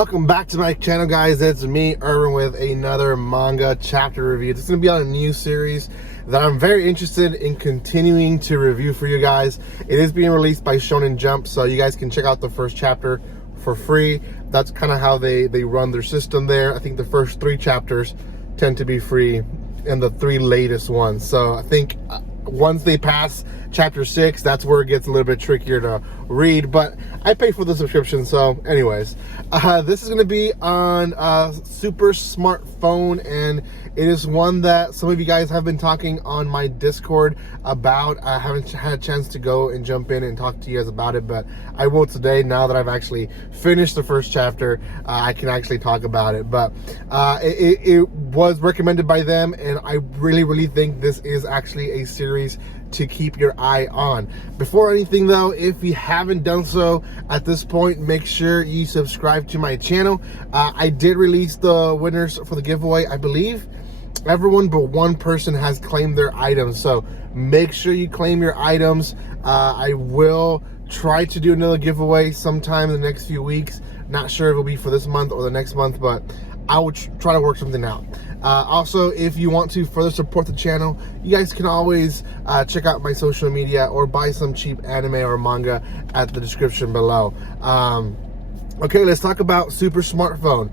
Welcome back to my channel, guys. It's me, Irvin, with another manga chapter review. This is going to be on a new series that I'm very interested in continuing to review for you guys. It is being released by Shonen Jump, so you guys can check out the first chapter for free. That's kind of how they run their system there. I think the first 3 chapters tend to be free, and the 3 latest ones. So I think once they pass chapter 6, that's where it gets a little bit trickier to read, but I pay for the subscription. So anyways, this is going to be on Super Smartphone, and it is one that some of you guys have been talking on my Discord about. I haven't had a chance to go and jump in and talk to you guys about it, but I will today. Now that I've actually finished the first chapter, I can actually talk about it. But it was recommended by them, and I really think this is actually a series to keep your eye on. Before anything though, if you haven't done so at this point, make sure you subscribe to my channel. I did release the winners for the giveaway. I believe everyone but one person has claimed their items, so make sure you claim your items. I will try to do another giveaway sometime in the next few weeks. Not sure if it'll be for this month or the next month, but I will try to work something out. Also, if you want to further support the channel, you guys can always check out my social media or buy some cheap anime or manga at the description below. Okay, let's talk about Super Smartphone.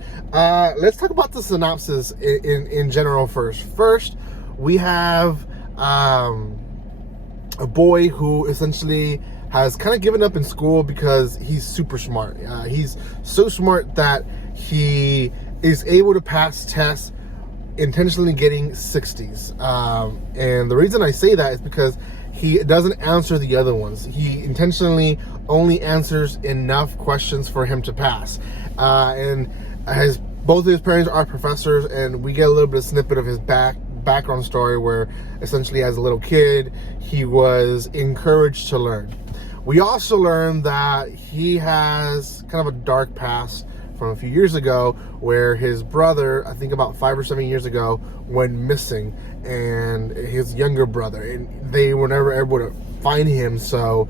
Let's talk about the synopsis in general first. First, we have a boy who essentially has kind of given up in school because he's super smart. He's so smart that he is able to pass tests, intentionally getting 60s. And the reason I say that is because he doesn't answer the other ones. He intentionally only answers enough questions for him to pass. And both of his parents are professors, and we get a little bit of snippet of his background story where essentially as a little kid, he was encouraged to learn. We also learn that he has kind of a dark past from a few years ago, where his brother, I think about 5 or 7 years ago, went missing, and his younger brother, and they were never able to find him, so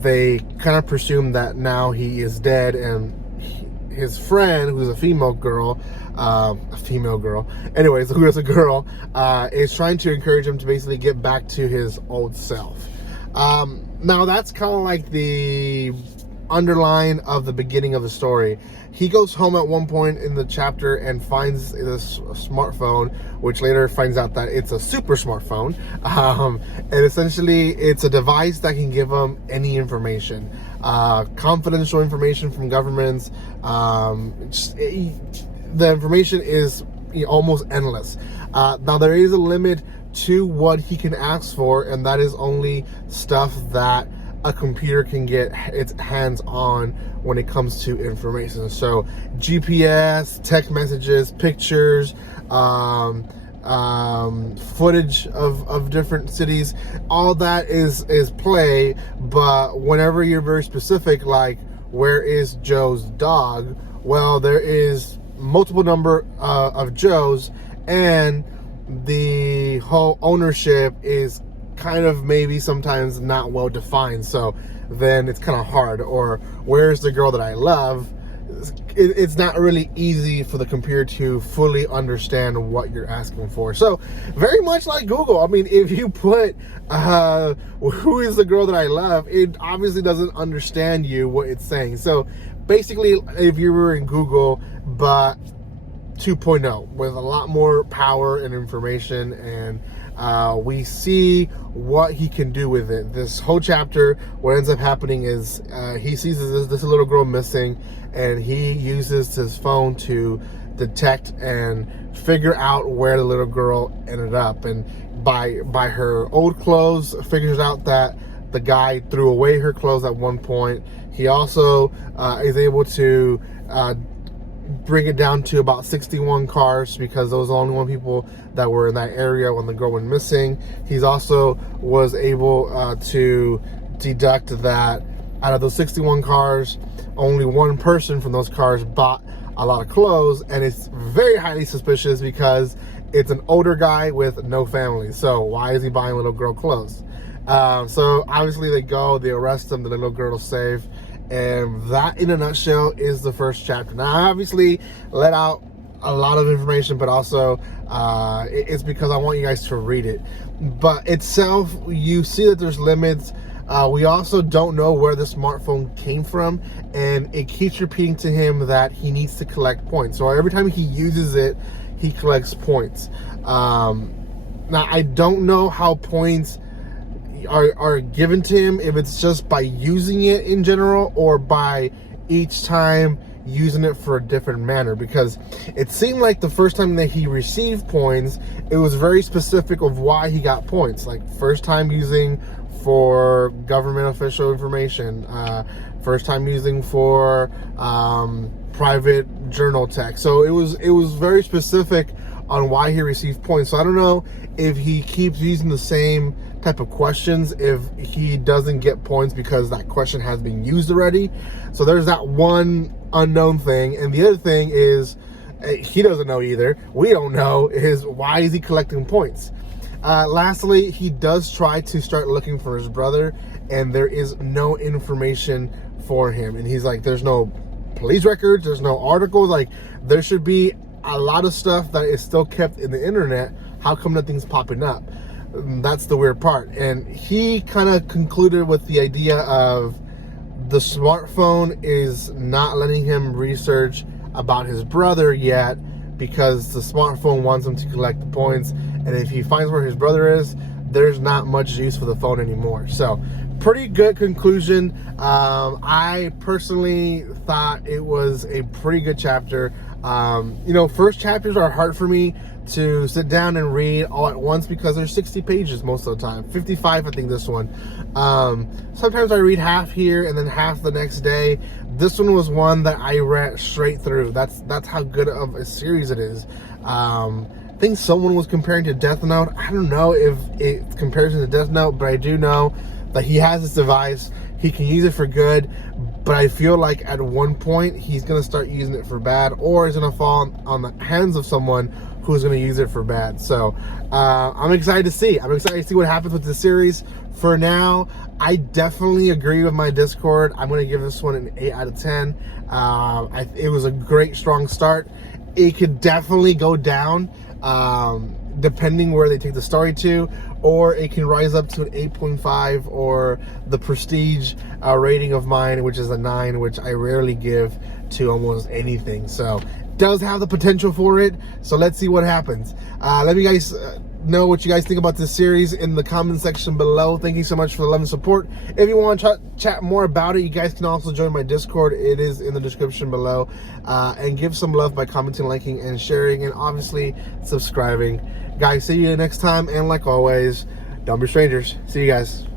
they kind of presumed that now he is dead. And his friend, who's a female girl, anyways, who is a girl, is trying to encourage him to basically get back to his old self. Now that's kind of like the underline of the beginning of the story. He goes home at one point in the chapter and finds this smartphone, which later finds out that it's a super smartphone. And essentially it's a device that can give him any information, confidential information from governments. The information is almost endless. Now there is a limit to what he can ask for, and that is only stuff that a computer can get its hands on when it comes to information. So GPS, text messages, pictures, footage of different cities, all that is play. But whenever you're very specific, like where is Joe's dog, well, there is multiple number of Joes, and the whole ownership is kind of maybe sometimes not well defined, so then it's kind of hard. Or where's the girl that I love? It's not really easy for the computer to fully understand what you're asking for. So very much like Google. I mean, if you put who is the girl that I love, it obviously doesn't understand what it's saying. So basically, if you were in Google but 2.0 with a lot more power and information, and we see what he can do with it. This whole chapter, what ends up happening is he sees this little girl missing, and he uses his phone to detect and figure out where the little girl ended up. And by her old clothes, figures out that the guy threw away her clothes at one point. He also is able to bring it down to about 61 cars, because those are the only one people that were in that area when the girl went missing. He's also was able to deduct that out of those 61 cars, only one person from those cars bought a lot of clothes, and it's very highly suspicious because it's an older guy with no family. So why is he buying little girl clothes? So obviously they arrest him, the little girl is safe, And that, in a nutshell, is the first chapter. Now, I obviously let out a lot of information, but also it's because I want you guys to read it. But itself, you see that there's limits. We also don't know where the smartphone came from, and it keeps repeating to him that he needs to collect points. So every time he uses it, he collects points. Now, I don't know how points are given to him, if it's just by using it in general or by each time using it for a different manner, because it seemed like the first time that he received points, it was very specific of why he got points, like first time using for government official information, first time using for private journal text. So it was very specific on why he received points. So I don't know if he keeps using the same type of questions, if he doesn't get points because that question has been used already. So there's that one unknown thing. And the other thing is, he doesn't know either, we don't know, is why is he collecting points. Lastly, he does try to start looking for his brother, and there is no information for him. And he's like, there's no police records, there's no articles, like there should be a lot of stuff that is still kept in the internet. How come nothing's popping up? That's the weird part. And he kind of concluded with the idea of the smartphone is not letting him research about his brother yet, because the smartphone wants him to collect the points, and if he finds where his brother is, there's not much use for the phone anymore. So pretty good conclusion. I personally thought it was a pretty good chapter. First chapters are hard for me to sit down and read all at once because there's 60 pages most of the time, 55 I think this one. Sometimes I read half here and then half the next day. This one was one that I read straight through. That's how good of a series it is. I think someone was comparing to Death Note. I don't know if it's comparison to Death Note, but I do know that he has this device. He can use it for good, but I feel like at one point he's going to start using it for bad, or he's going to fall on the hands of someone who's going to use it for bad. So I'm excited to see. I'm excited to see what happens with the series. For now, I definitely agree with my Discord. I'm going to give this one an 8 out of 10. It was a great, strong start. It could definitely go down depending where they take the story to, or it can rise up to an 8.5 or the prestige rating of mine, which is a 9, which I rarely give to almost anything. So does have the potential for it. So let's see what happens. Let me guys know what you guys think about this series in the comment section below. Thank you so much for the love and support. If you want to chat more about it, you guys can also join my Discord. It is in the description below. And give some love by commenting, liking, and sharing, and obviously subscribing. Guys, see you next time, and like always, don't be strangers. See you guys.